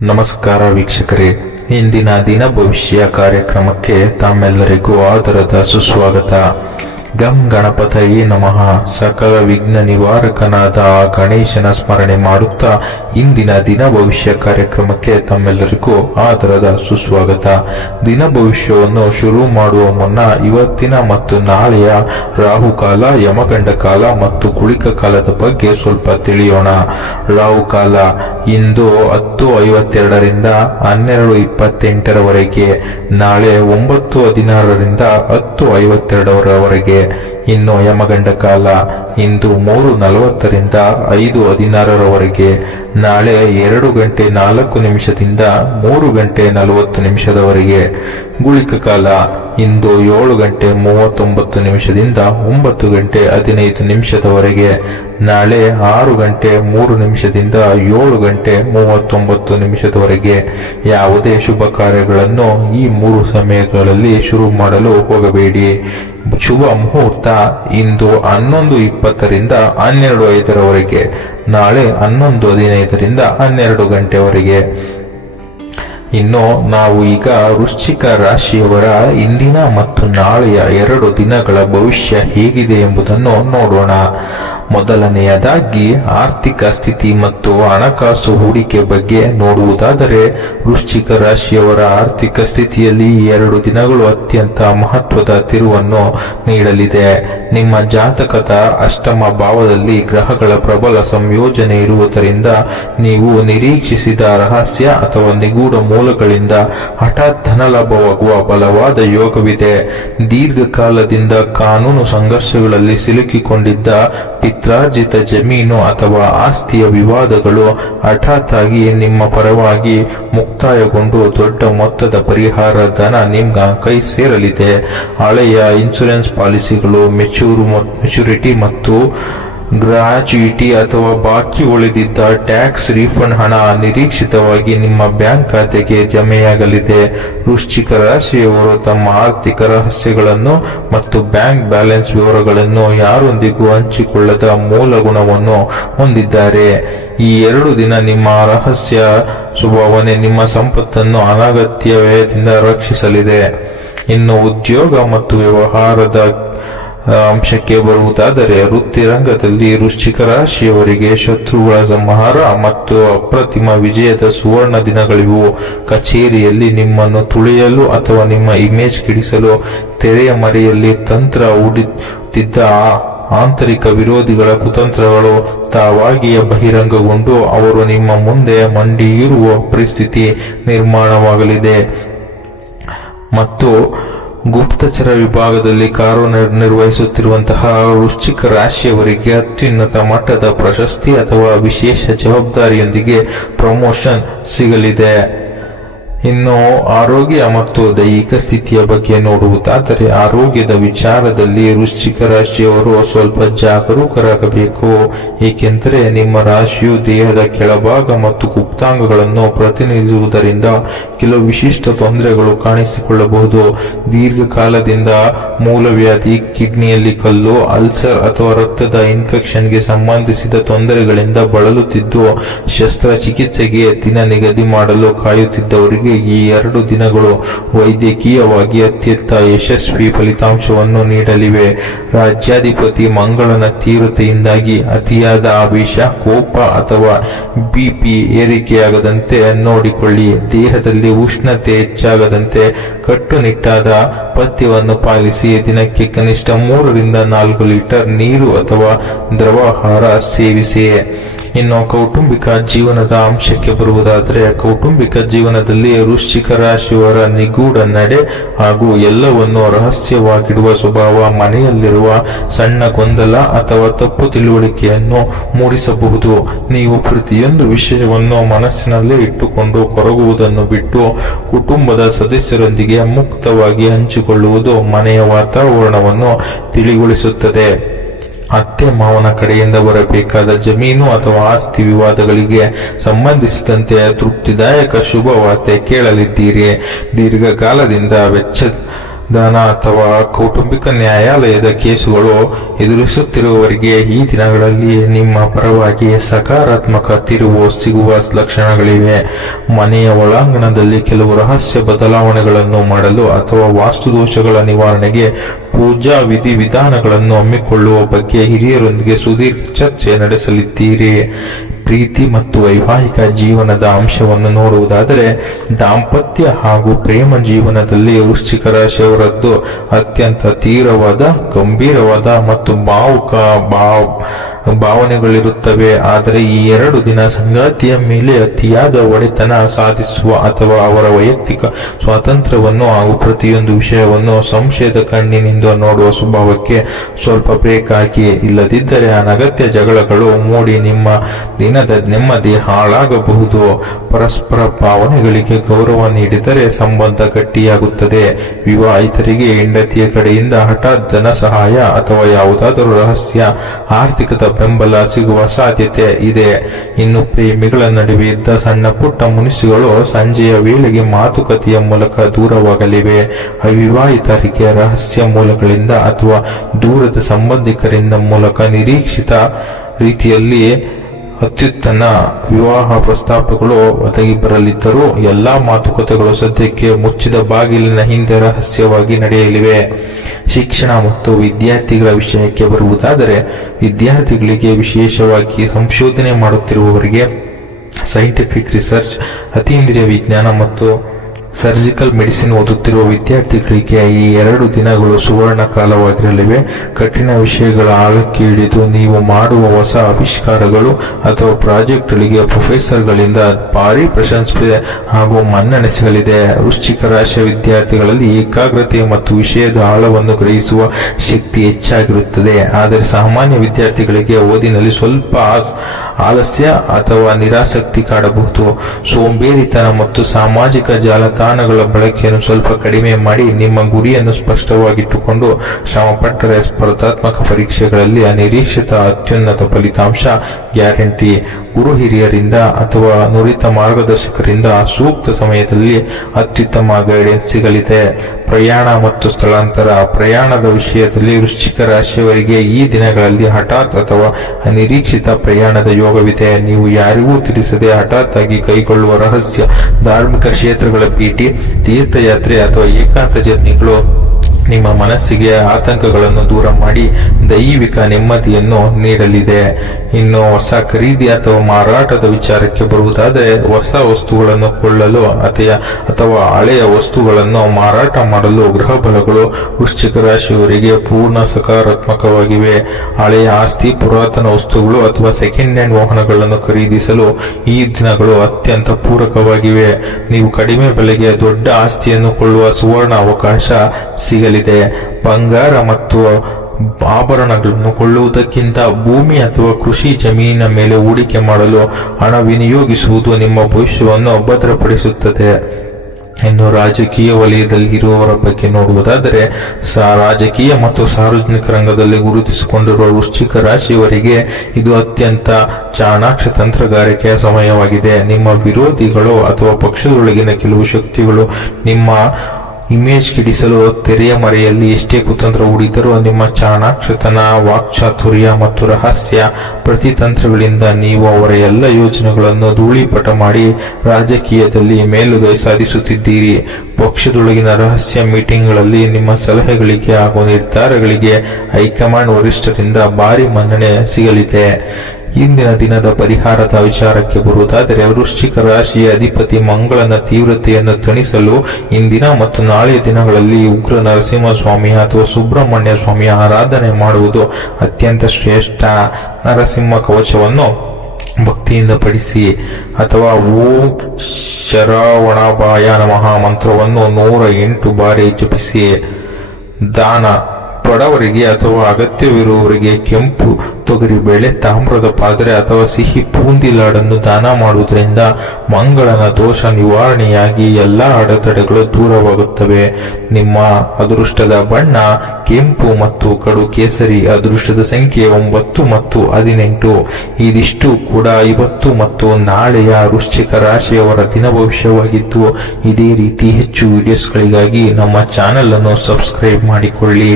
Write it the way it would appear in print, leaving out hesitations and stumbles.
ನಮಸ್ಕಾರ ವೀಕ್ಷಕರೇ, ಇಂದಿನ ದಿನ ಭವಿಷ್ಯ ಕಾರ್ಯಕ್ರಮಕ್ಕೆ ತಮ್ಮೆಲ್ಲರಿಗೂ ಆದರದ ಸುಸ್ವಾಗತ. ಗಂ ಗಣಪತಯೇ ನಮಃ. ಸಕಲ ವಿಘ್ನ ನಿವಾರಕನಾದ ಆ ಗಣೇಶನ ಸ್ಮರಣೆ ಮಾಡುತ್ತಾ ಇಂದಿನ ದಿನ ಭವಿಷ್ಯ ಕಾರ್ಯಕ್ರಮಕ್ಕೆ ತಮ್ಮೆಲ್ಲರಿಗೂ ಆದರದ ಸುಸ್ವಾಗತ. ದಿನ ಭವಿಷ್ಯವನ್ನು ಶುರು ಮಾಡುವ ಮುನ್ನ ಇವತ್ತಿನ ಮತ್ತು ನಾಳೆಯ ರಾಹುಕಾಲ, ಯಮಗಂಡ ಕಾಲ ಮತ್ತು ಗುಳಿಕ ಕಾಲದ ಬಗ್ಗೆ ಸ್ವಲ್ಪ ತಿಳಿಯೋಣ. ರಾಹುಕಾಲ ಇಂದು 10:52ರಿಂದ 12:28ರವರೆಗೆ, ನಾಳೆ 9:16ರಿಂದ 10:52ರವರೆಗೆ. ಇನ್ನು ಯಮಗಂಡ ಕಾಲ ಇಂದು 3:40ರಿಂದ 5:16ರವರೆಗೆ, ನಾಳೆ 2:04ದಿಂದ 3:40ರವರೆಗೆ. ಗುಳಿಕ ಕಾಲ ಇಂದು 7:39ದಿಂದ 9:15ರವರೆಗೆ, ನಾಳೆ 6:03ದಿಂದ 7:39ರವರೆಗೆ. ಯಾವುದೇ ಶುಭ ಕಾರ್ಯಗಳನ್ನು ಈ 3 ಸಮಯಗಳಲ್ಲಿ ಶುರು ಮಾಡಲು ಹೋಗಬೇಡಿ. ಶುಭ ಮುಹೂರ್ತ ಇಂದು 11:20ರಿಂದ 12:05ರವರೆಗೆ, ನಾಳೆ 11:15ರಿಂದ 12 ಗಂಟೆವರೆಗೆ. ಇನ್ನು ನಾವು ಈಗ ವೃಶ್ಚಿಕ ರಾಶಿಯವರ ಇಂದಿನ ಮತ್ತು ನಾಳೆಯ 2 ದಿನಗಳ ಭವಿಷ್ಯ ಹೇಗಿದೆ ಎಂಬುದನ್ನು ನೋಡೋಣ. ಮೊದಲನೆಯದಾಗಿ ಆರ್ಥಿಕ ಸ್ಥಿತಿ ಮತ್ತು ಹಣಕಾಸು ಹೂಡಿಕೆ ಬಗ್ಗೆ ನೋಡುವುದಾದರೆ, ವೃಶ್ಚಿಕ ರಾಶಿಯವರ ಆರ್ಥಿಕ ಸ್ಥಿತಿಯಲ್ಲಿ 2 ದಿನಗಳು ಅತ್ಯಂತ ಮಹತ್ವದ ತಿರುವನ್ನು ನೀಡಲಿದೆ. ನಿಮ್ಮ ಜಾತಕದ ಅಷ್ಟಮ ಭಾವದಲ್ಲಿ ಗ್ರಹಗಳ ಪ್ರಬಲ ಸಂಯೋಜನೆ ಇರುವುದರಿಂದ ನೀವು ನಿರೀಕ್ಷಿಸಿದ ರಹಸ್ಯ ಅಥವಾ ನಿಗೂಢ ಮೂಲಗಳಿಂದ ಹಠಾತ್ ಧನಲಾಭವಾಗುವ ಬಲವಾದ ಯೋಗವಿದೆ. ದೀರ್ಘಕಾಲದಿಂದ ಕಾನೂನು ಸಂಘರ್ಷಗಳಲ್ಲಿ ಸಿಲುಕಿಕೊಂಡಿದ್ದ ಪಿತ್ರಾರ್ಜಿತ ಜಮೀನು ಅಥವಾ ಆಸ್ತಿಯ ವಿವಾದಗಳು ಹಠಾತ್ ಆಗಿ ನಿಮ್ಮ ಪರವಾಗಿ ಮುಕ್ತಾಯಗೊಂಡು ದೊಡ್ಡ ಮೊತ್ತದ ಪರಿಹಾರ ಧನ ನಿಮ್ಮ ಕೈ ಸೇರಲಿದೆ. ಹಳೆಯ ಇನ್ಶೂರೆನ್ಸ್ ಪಾಲಿಸಿಗಳು, ಮೆಚುರಿಟಿ ಮತ್ತು ಗ್ರಾಚ್ಯುಯಿಟಿ ಅಥವಾ ಬಾಕಿ ಉಳಿದಿದ್ದ ಟ್ಯಾಕ್ಸ್ ರೀಫಂಡ್ ಹಣ ನಿರೀಕ್ಷಿತವಾಗಿ ನಿಮ್ಮ ಬ್ಯಾಂಕ್ ಖಾತೆಗೆ ಜಮೆಯಾಗಲಿದೆ. ವೃಶ್ಚಿಕ ರಾಶಿಯವರು ತಮ್ಮ ಆರ್ಥಿಕ ರಹಸ್ಯಗಳನ್ನು ಮತ್ತು ಬ್ಯಾಂಕ್ ಬ್ಯಾಲೆನ್ಸ್ ವಿವರಗಳನ್ನು ಯಾರೊಂದಿಗೂ ಹಂಚಿಕೊಳ್ಳದ ಮೂಲ ಗುಣವನ್ನು ಹೊಂದಿದ್ದಾರೆ. ಈ 2 ದಿನ ನಿಮ್ಮ ರಹಸ್ಯ ಸ್ವಭಾವನೆ ನಿಮ್ಮ ಸಂಪತ್ತನ್ನು ಅನಗತ್ಯ ವ್ಯಯದಿಂದ ರಕ್ಷಿಸಲಿದೆ. ಇನ್ನು ಉದ್ಯೋಗ ಮತ್ತು ವ್ಯವಹಾರದ ಅಂಶಕ್ಕೆ ಬರುವುದಾದರೆ, ವೃತ್ತಿ ರಂಗದಲ್ಲಿ ವೃಶ್ಚಿಕ ರಾಶಿಯವರಿಗೆ ಶತ್ರುಗಳ ಸಂಹಾರ ಮತ್ತು ಅಪ್ರತಿಮ ವಿಜಯದ ಸುವರ್ಣ ದಿನಗಳಿವು. ಕಚೇರಿಯಲ್ಲಿ ನಿಮ್ಮನ್ನು ತುಳಿಯಲು ಅಥವಾ ನಿಮ್ಮ ಇಮೇಜ್ ಕೆಡಿಸಲು ತೆರೆಯ ಮರೆಯಲ್ಲಿ ತಂತ್ರ ಹೂಡುತ್ತಿದ್ದ ಆಂತರಿಕ ವಿರೋಧಿಗಳ ಕುತಂತ್ರಗಳು ತಾವಾಗಿಯೇ ಬಹಿರಂಗಗೊಂಡು ಅವರು ನಿಮ್ಮ ಮುಂದೆ ಮಂಡಿಯಿರುವ ಪರಿಸ್ಥಿತಿ ನಿರ್ಮಾಣವಾಗಲಿದೆ. ಮತ್ತು ಗುಪ್ತಚರ ವಿಭಾಗದಲ್ಲಿ ಕಾರ್ಯನಿರ್ವಹಿಸುತ್ತಿರುವಂತಹ ವೃಶ್ಚಿಕ ರಾಶಿಯವರಿಗೆ ಅತ್ಯುನ್ನತ ಮಟ್ಟದ ಪ್ರಶಸ್ತಿ ಅಥವಾ ವಿಶೇಷ ಜವಾಬ್ದಾರಿಯೊಂದಿಗೆ ಪ್ರಮೋಷನ್ ಸಿಗಲಿದೆ. ಇನ್ನು ಆರೋಗ್ಯ ಮತ್ತು ದೈಹಿಕ ಸ್ಥಿತಿಯ ಬಗ್ಗೆ ನೋಡುವುದಾದರೆ, ಆರೋಗ್ಯದ ವಿಚಾರದಲ್ಲಿ ವೃಶ್ಚಿಕ ರಾಶಿಯವರು ಸ್ವಲ್ಪ ಜಾಗರೂಕರಾಗಬೇಕು. ಏಕೆಂದರೆ ನಿಮ್ಮ ರಾಶಿಯು ದೇಹದ ಕೆಳಭಾಗ ಮತ್ತು ಗುಪ್ತಾಂಗಗಳನ್ನು ಪ್ರತಿನಿಧಿಸುವುದರಿಂದ ಕೆಲವು ವಿಶಿಷ್ಟ ತೊಂದರೆಗಳು ಕಾಣಿಸಿಕೊಳ್ಳಬಹುದು. ದೀರ್ಘಕಾಲದಿಂದ ಮೂಲವ್ಯಾಧಿ, ಕಿಡ್ನಿಯಲ್ಲಿ ಕಲ್ಲು, ಅಲ್ಸರ್ ಅಥವಾ ರಕ್ತದ ಇನ್ಫೆಕ್ಷನ್ಗೆ ಸಂಬಂಧಿಸಿದ ತೊಂದರೆಗಳಿಂದ ಬಳಲುತ್ತಿದ್ದು ಶಸ್ತ್ರಚಿಕಿತ್ಸೆಗೆ ದಿನ ನಿಗದಿ ಮಾಡಲು ಕಾಯುತ್ತಿದ್ದವರಿಗೆ ಈ 2 ದಿನಗಳು ವೈದ್ಯಕೀಯವಾಗಿ ಅತ್ಯಂತ ಯಶಸ್ವಿ ಫಲಿತಾಂಶವನ್ನು ನೀಡಲಿವೆ. ರಾಜ್ಯಾಧಿಪತಿ ಮಂಗಳನ ತೀವ್ರತೆಯಿಂದಾಗಿ ಅತಿಯಾದ ಆವೇಶ, ಕೋಪ ಅಥವಾ ಬಿಪಿ ಏರಿಕೆಯಾಗದಂತೆ ನೋಡಿಕೊಳ್ಳಿ. ದೇಹದಲ್ಲಿ ಉಷ್ಣತೆ ಹೆಚ್ಚಾಗದಂತೆ ಕಟ್ಟುನಿಟ್ಟಾದ ಪಥ್ಯವನ್ನು ಪಾಲಿಸಿ. ದಿನಕ್ಕೆ ಕನಿಷ್ಠ 3ರಿಂದ 4 ಲೀಟರ್ ನೀರು ಅಥವಾ ದ್ರವಾಹಾರ ಸೇವಿಸಿ. ಇನ್ನು ಕೌಟುಂಬಿಕ ಜೀವನದ ಅಂಶಕ್ಕೆ ಬರುವುದಾದರೆ, ಕೌಟುಂಬಿಕ ಜೀವನದಲ್ಲಿ ವೃಶ್ಚಿಕ ರಾಶಿಯವರ ನಿಗೂಢ ನಡೆ ಹಾಗೂ ಎಲ್ಲವನ್ನು ರಹಸ್ಯವಾಗಿಡುವ ಸ್ವಭಾವ ಮನೆಯಲ್ಲಿರುವ ಸಣ್ಣ ಗೊಂದಲ ಅಥವಾ ತಪ್ಪು ತಿಳುವಳಿಕೆಯನ್ನು ಮೂಡಿಸಬಹುದು. ನೀವು ಪ್ರತಿಯೊಂದು ವಿಷಯವನ್ನು ಮನಸ್ಸಿನಲ್ಲೇ ಇಟ್ಟುಕೊಂಡು ಕೊರಗುವುದನ್ನು ಬಿಟ್ಟು ಕುಟುಂಬದ ಸದಸ್ಯರೊಂದಿಗೆ ಮುಕ್ತವಾಗಿ ಹಂಚಿಕೊಳ್ಳುವುದು ಮನೆಯ ವಾತಾವರಣವನ್ನು ತಿಳಿಗೊಳಿಸುತ್ತದೆ. ಅತ್ತೆ ಮಾವನ ಕಡೆಯಿಂದ ಬರಬೇಕಾದ ಜಮೀನು ಅಥವಾ ಆಸ್ತಿ ವಿವಾದಗಳಿಗೆ ಸಂಬಂಧಿಸಿದಂತೆ ತೃಪ್ತಿದಾಯಕ ಶುಭ ವಾರ್ತೆ ಕೇಳಲಿದ್ದೀರಿ. ದೀರ್ಘಕಾಲದಿಂದ ದಾನ ಅಥವಾ ಕೌಟುಂಬಿಕ ನ್ಯಾಯಾಲಯದ ಕೇಸುಗಳು ಎದುರಿಸುತ್ತಿರುವವರಿಗೆ ಈ ದಿನಗಳಲ್ಲಿ ನಿಮ್ಮ ಪರವಾಗಿ ಸಕಾರಾತ್ಮಕ ತಿರುವು ಸಿಗುವ ಲಕ್ಷಣಗಳಿವೆ. ಮನೆಯ ಒಳಾಂಗಣದಲ್ಲಿ ಕೆಲವು ರಹಸ್ಯ ಬದಲಾವಣೆಗಳನ್ನು ಮಾಡಲು ಅಥವಾ ವಾಸ್ತುದೋಷಗಳ ನಿವಾರಣೆಗೆ ಪೂಜಾ ವಿಧಿವಿಧಾನಗಳನ್ನು ಹಮ್ಮಿಕೊಳ್ಳುವ ಬಗ್ಗೆ ಹಿರಿಯರೊಂದಿಗೆ ಸುದೀರ್ಘ ಚರ್ಚೆ ನಡೆಸಲಿದ್ದೀರಿ. ಪ್ರೀತಿ ಮತ್ತು ವೈವಾಹಿಕ ಜೀವನದ ಅಂಶವನ್ನು ನೋಡುವುದಾದರೆ, ದಾಂಪತ್ಯ ಹಾಗೂ ಪ್ರೇಮ ಜೀವನದಲ್ಲಿ ವೃಶ್ಚಿಕ ರಾಶಿಯವರದ್ದು ಅತ್ಯಂತ ತೀವ್ರವಾದ, ಗಂಭೀರವಾದ ಮತ್ತು ಭಾವನೆಗಳಿರುತ್ತವೆ. ಆದರೆ ಈ 2 ದಿನ ಸಂಗಾತಿಯ ಮೇಲೆ ಅತಿಯಾದ ಒಡೆತನ ಸಾಧಿಸುವ ಅಥವಾ ಅವರ ವೈಯಕ್ತಿಕ ಸ್ವಾತಂತ್ರ್ಯವನ್ನು ಹಾಗೂ ಪ್ರತಿಯೊಂದು ವಿಷಯವನ್ನು ಸಂಶಯದ ಕಣ್ಣಿನಿಂದ ನೋಡುವ ಸ್ವಭಾವಕ್ಕೆ ಸ್ವಲ್ಪ ಬ್ರೇಕ್ ಹಾಕಿ. ಇಲ್ಲದಿದ್ದರೆ ಅನಗತ್ಯ ಜಗಳಗಳು ಮೂಡಿ ನಿಮ್ಮ ದಿನದ ನೆಮ್ಮದಿ ಹಾಳಾಗಬಹುದು. ಪರಸ್ಪರ ಭಾವನೆಗಳಿಗೆ ಗೌರವ ನೀಡಿದರೆ ಸಂಬಂಧ ಗಟ್ಟಿಯಾಗುತ್ತದೆ. ವಿವಾಹಿತರಿಗೆ ಹೆಂಡತಿಯ ಕಡೆಯಿಂದ ಹಠಾತ್ ಧನ ಸಹಾಯ ಅಥವಾ ಯಾವುದಾದರೂ ರಹಸ್ಯ ಆರ್ಥಿಕದ ಬೆಂಬಲ ಸಿಗುವ ಸಾಧ್ಯತೆ ಇದೆ. ಇನ್ನು ಪ್ರೇಮಿಗಳ ನಡುವೆ ಇದ್ದ ಸಣ್ಣ ಪುಟ್ಟ ಮುನಿಸುಗಳು ಸಂಜೆಯ ವೇಳೆಗೆ ಮಾತುಕತೆಯ ಮೂಲಕ ದೂರವಾಗಲಿವೆ. ಅವಿವಾಹಿತರಿಗೆ ರಹಸ್ಯ ಮೂಲಗಳಿಂದ ಅಥವಾ ದೂರದ ಸಂಬಂಧಿಕರಿಂದ ಮೂಲಕ ನಿರೀಕ್ಷಿತ ರೀತಿಯಲ್ಲಿ ಅತ್ಯುತ್ತಮ ವಿವಾಹ ಪ್ರಸ್ತಾಪಗಳು ಒದಗಿ ಬರಲಿದ್ದರೂ ಎಲ್ಲಾ ಮಾತುಕತೆಗಳು ಸದ್ಯಕ್ಕೆ ಮುಚ್ಚಿದ ಬಾಗಿಲಿನ ಹಿಂದೆ ರಹಸ್ಯವಾಗಿ ನಡೆಯಲಿವೆ. ಶಿಕ್ಷಣ ಮತ್ತು ವಿದ್ಯಾರ್ಥಿಗಳ ವಿಷಯಕ್ಕೆ ಬರುವುದಾದರೆ, ವಿದ್ಯಾರ್ಥಿಗಳಿಗೆ, ವಿಶೇಷವಾಗಿ ಸಂಶೋಧನೆ ಮಾಡುತ್ತಿರುವವರಿಗೆ, ಸೈಂಟಿಫಿಕ್ ರಿಸರ್ಚ್, ಅತೀಂದ್ರಿಯ ವಿಜ್ಞಾನ ಮತ್ತು ಸರ್ಜಿಕಲ್ ಮೆಡಿಸಿನ್ ಓದುತ್ತಿರುವ ವಿದ್ಯಾರ್ಥಿಗಳಿಗೆ ಈ 2 ದಿನಗಳು ಸುವರ್ಣ ಕಾಲವಾಗಿರಲಿವೆ. ಕಠಿಣ ವಿಷಯಗಳ ಆಳಕ್ಕೆ ಇಳಿದು ನೀವು ಮಾಡುವ ಹೊಸ ಆವಿಷ್ಕಾರಗಳು ಅಥವಾ ಪ್ರಾಜೆಕ್ಟ್ಗಳಿಗೆ ಪ್ರೊಫೆಸರ್ಗಳಿಂದ ಭಾರಿ ಪ್ರಶಂಸೆ ಹಾಗೂ ಮನ್ನಣೆ ಸಿಗಲಿದೆ. ವೃಶ್ಚಿಕ ರಾಶಿಯ ವಿದ್ಯಾರ್ಥಿಗಳಲ್ಲಿ ಏಕಾಗ್ರತೆ ಮತ್ತು ವಿಷಯದ ಆಳವನ್ನು ಗ್ರಹಿಸುವ ಶಕ್ತಿ ಹೆಚ್ಚಾಗಿರುತ್ತದೆ. ಆದರೆ ಸಾಮಾನ್ಯ ವಿದ್ಯಾರ್ಥಿಗಳಿಗೆ ಓದಿನಲ್ಲಿ ಸ್ವಲ್ಪ ಆಲಸ್ಯ ಅಥವಾ ನಿರಾಸಕ್ತಿ ಕಾಡಬಹುದು. ಸೋಂಬೇರಿತನ ಮತ್ತು ಸಾಮಾಜಿಕ ಜಾಲತಾಣಗಳ ಬಳಕೆಯನ್ನು ಸ್ವಲ್ಪ ಕಡಿಮೆ ಮಾಡಿ ನಿಮ್ಮ ಗುರಿಯನ್ನು ಸ್ಪಷ್ಟವಾಗಿಟ್ಟುಕೊಂಡು ಶ್ರಮಪಟ್ಟರೆ ಸ್ಪರ್ಧಾತ್ಮಕ ಪರೀಕ್ಷೆಗಳಲ್ಲಿ ಅನಿರೀಕ್ಷಿತ ಅತ್ಯುನ್ನತ ಫಲಿತಾಂಶ ಗ್ಯಾರಂಟಿ. ಗುರು ಹಿರಿಯರಿಂದ ಅಥವಾ ನುರಿತ ಮಾರ್ಗದರ್ಶಕರಿಂದ ಸೂಕ್ತ ಸಮಯದಲ್ಲಿ ಅತ್ಯುತ್ತಮ ಗೈಡೆನ್ಸ್ ಸಿಗಲಿದೆ. ಪ್ರಯಾಣ ಮತ್ತು ಸ್ಥಳಾಂತರ. ಪ್ರಯಾಣದ ವಿಷಯದಲ್ಲಿ ವೃಶ್ಚಿಕ ರಾಶಿಯವರಿಗೆ ಈ ದಿನಗಳಲ್ಲಿ ಹಠಾತ್ ಅಥವಾ ಅನಿರೀಕ್ಷಿತ ಪ್ರಯಾಣದ ಯೋಗವಿದೆ. ನೀವು ಯಾರಿಗೂ ತಿಳಿಸದೆ ಹಠಾತ್ ಆಗಿ ಕೈಗೊಳ್ಳುವ ರಹಸ್ಯ ಧಾರ್ಮಿಕ ಕ್ಷೇತ್ರಗಳ ಭೇಟಿ, ತೀರ್ಥಯಾತ್ರೆ ಅಥವಾ ಏಕಾಂತ ಜರ್ನಿಗಳು ನಿಮ್ಮ ಮನಸ್ಸಿಗೆ ಆತಂಕಗಳನ್ನು ದೂರ ಮಾಡಿ ದೈವಿಕ ನೆಮ್ಮದಿಯನ್ನು ನೀಡಲಿದೆ. ಇನ್ನು ಹೊಸ ಖರೀದಿ ಅಥವಾ ಮಾರಾಟದ ವಿಚಾರಕ್ಕೆ ಬರುವುದಾದರೆ, ಹೊಸ ವಸ್ತುಗಳನ್ನು ಕೊಳ್ಳಲು ಅಥವಾ ಹಳೆಯ ವಸ್ತುಗಳನ್ನು ಮಾರಾಟ ಮಾಡಲು ಗ್ರಹ ಬಲಗಳು ವೃಶ್ಚಿಕ ರಾಶಿಯವರಿಗೆ ಪೂರ್ಣ ಸಕಾರಾತ್ಮಕವಾಗಿವೆ. ಹಳೆಯ ಆಸ್ತಿ, ಪುರಾತನ ವಸ್ತುಗಳು ಅಥವಾ ಸೆಕೆಂಡ್ ಹ್ಯಾಂಡ್ ವಾಹನಗಳನ್ನು ಖರೀದಿಸಲು ಈ ದಿನಗಳು ಅತ್ಯಂತ ಪೂರಕವಾಗಿವೆ. ನೀವು ಕಡಿಮೆ ಬೆಲೆಗೆ ದೊಡ್ಡ ಆಸ್ತಿಯನ್ನು ಕೊಳ್ಳುವ ಸುವರ್ಣ ಅವಕಾಶ ಸಿಗಲಿದೆ. ಬಂಗಾರ ಮತ್ತು ಆಭರಣಗಳನ್ನು ಕೊಳ್ಳುವುದಕ್ಕಿಂತ ಭೂಮಿ ಅಥವಾ ಕೃಷಿ ಜಮೀನಿನ ಮೇಲೆ ಹೂಡಿಕೆ ಮಾಡಲು ಹಣ ವಿನಿಯೋಗಿಸುವುದು ನಿಮ್ಮ ಭವಿಷ್ಯವನ್ನು ಭದ್ರಪಡಿಸುತ್ತದೆ. ಇನ್ನು ರಾಜಕೀಯ ವಲಯದಲ್ಲಿ ಇರುವವರ ಬಗ್ಗೆ ನೋಡುವುದಾದರೆ, ರಾಜಕೀಯ ಮತ್ತು ಸಾರ್ವಜನಿಕ ರಂಗದಲ್ಲಿ ಗುರುತಿಸಿಕೊಂಡಿರುವ ವೃಶ್ಚಿಕ ರಾಶಿಯವರಿಗೆ ಇದು ಅತ್ಯಂತ ಚಾಣಾಕ್ಷ ತಂತ್ರಗಾರಿಕೆಯ ಸಮಯವಾಗಿದೆ. ನಿಮ್ಮ ವಿರೋಧಿಗಳು ಅಥವಾ ಪಕ್ಷದೊಳಗಿನ ಕೆಲವು ಶಕ್ತಿಗಳು ನಿಮ್ಮ ಇಮೇಜ್ ಕೆಡಿಸಲು ತೆರೆಯ ಮರೆಯಲ್ಲಿ ಎಷ್ಟೇ ಕುತಂತ್ರ ಹೂಡಿದರೂ ನಿಮ್ಮ ಚಾಣಾಕ್ಷತನ, ವಾಕ್ಚಾತುರ್ಯ ಮತ್ತು ರಹಸ್ಯ ಪ್ರತಿತಂತ್ರಗಳಿಂದ ನೀವು ಅವರ ಎಲ್ಲ ಯೋಜನೆಗಳನ್ನು ಧೂಳೀಪಟ ಮಾಡಿ ರಾಜಕೀಯದಲ್ಲಿ ಮೇಲುಗೈ ಸಾಧಿಸುತ್ತಿದ್ದೀರಿ. ಪಕ್ಷದೊಳಗಿನ ರಹಸ್ಯ ಮೀಟಿಂಗ್ಗಳಲ್ಲಿ ನಿಮ್ಮ ಸಲಹೆಗಳಿಗೆ ಹಾಗೂ ನಿರ್ಧಾರಗಳಿಗೆ ಹೈಕಮಾಂಡ್ ವರಿಷ್ಠರಿಂದ ಭಾರಿ ಮನ್ನಣೆ ಸಿಗಲಿದೆ. ಇಂದಿನ ದಿನದ ಪರಿಹಾರದ ವಿಚಾರಕ್ಕೆ ಬರುವುದಾದರೆ, ವೃಶ್ಚಿಕ ರಾಶಿಯ ಅಧಿಪತಿ ಮಂಗಳನ ತೀವ್ರತೆಯನ್ನು ತಣಿಸಲು ಇಂದಿನ ಮತ್ತು ನಾಳೆಯ ದಿನಗಳಲ್ಲಿ ಉಗ್ರ ನರಸಿಂಹಸ್ವಾಮಿ ಅಥವಾ ಸುಬ್ರಹ್ಮಣ್ಯ ಸ್ವಾಮಿಯ ಆರಾಧನೆ ಮಾಡುವುದು ಅತ್ಯಂತ ಶ್ರೇಷ್ಠ. ನರಸಿಂಹ ಕವಚವನ್ನು ಭಕ್ತಿಯಿಂದ ಪಡಿಸಿ ಅಥವಾ ಓಂ ಶರವಣಭಾಯ ನಮಃ ಮಂತ್ರವನ್ನು 108 ಬಾರಿ ಜಪಿಸಿ. ದಾನ. ಬಡವರಿಗೆ ಅಥವಾ ಅಗತ್ಯವಿರುವವರಿಗೆ ಕೆಂಪು ತೊಗರಿಬೇಳೆ, ತಾಮ್ರದ ಪಾತ್ರೆ ಅಥವಾ ಸಿಹಿ ಬೂಂದಿ ಲಾಡನ್ನು ದಾನ ಮಾಡುವುದರಿಂದ ಮಂಗಳನ ದೋಷ ನಿವಾರಣೆಯಾಗಿ ಎಲ್ಲಾ ಅಡೆತಡೆಗಳು ದೂರವಾಗುತ್ತವೆ. ನಿಮ್ಮ ಅದೃಷ್ಟದ ಬಣ್ಣ ಕೆಂಪು ಮತ್ತು ಕಡು ಕೇಸರಿ. ಅದೃಷ್ಟದ ಸಂಖ್ಯೆ 9 ಮತ್ತು 18. ಇದಿಷ್ಟು ಕೂಡ ಇವತ್ತು ಮತ್ತು ನಾಳೆಯ ವೃಶ್ಚಿಕ ರಾಶಿಯವರ ದಿನ ಭವಿಷ್ಯವಾಗಿದ್ದು, ಇದೇ ರೀತಿ ಹೆಚ್ಚು ವಿಡಿಯೋಸ್ಗಳಿಗಾಗಿ ನಮ್ಮ ಚಾನೆಲ್ ಅನ್ನು ಸಬ್ಸ್ಕ್ರೈಬ್ ಮಾಡಿಕೊಳ್ಳಿ.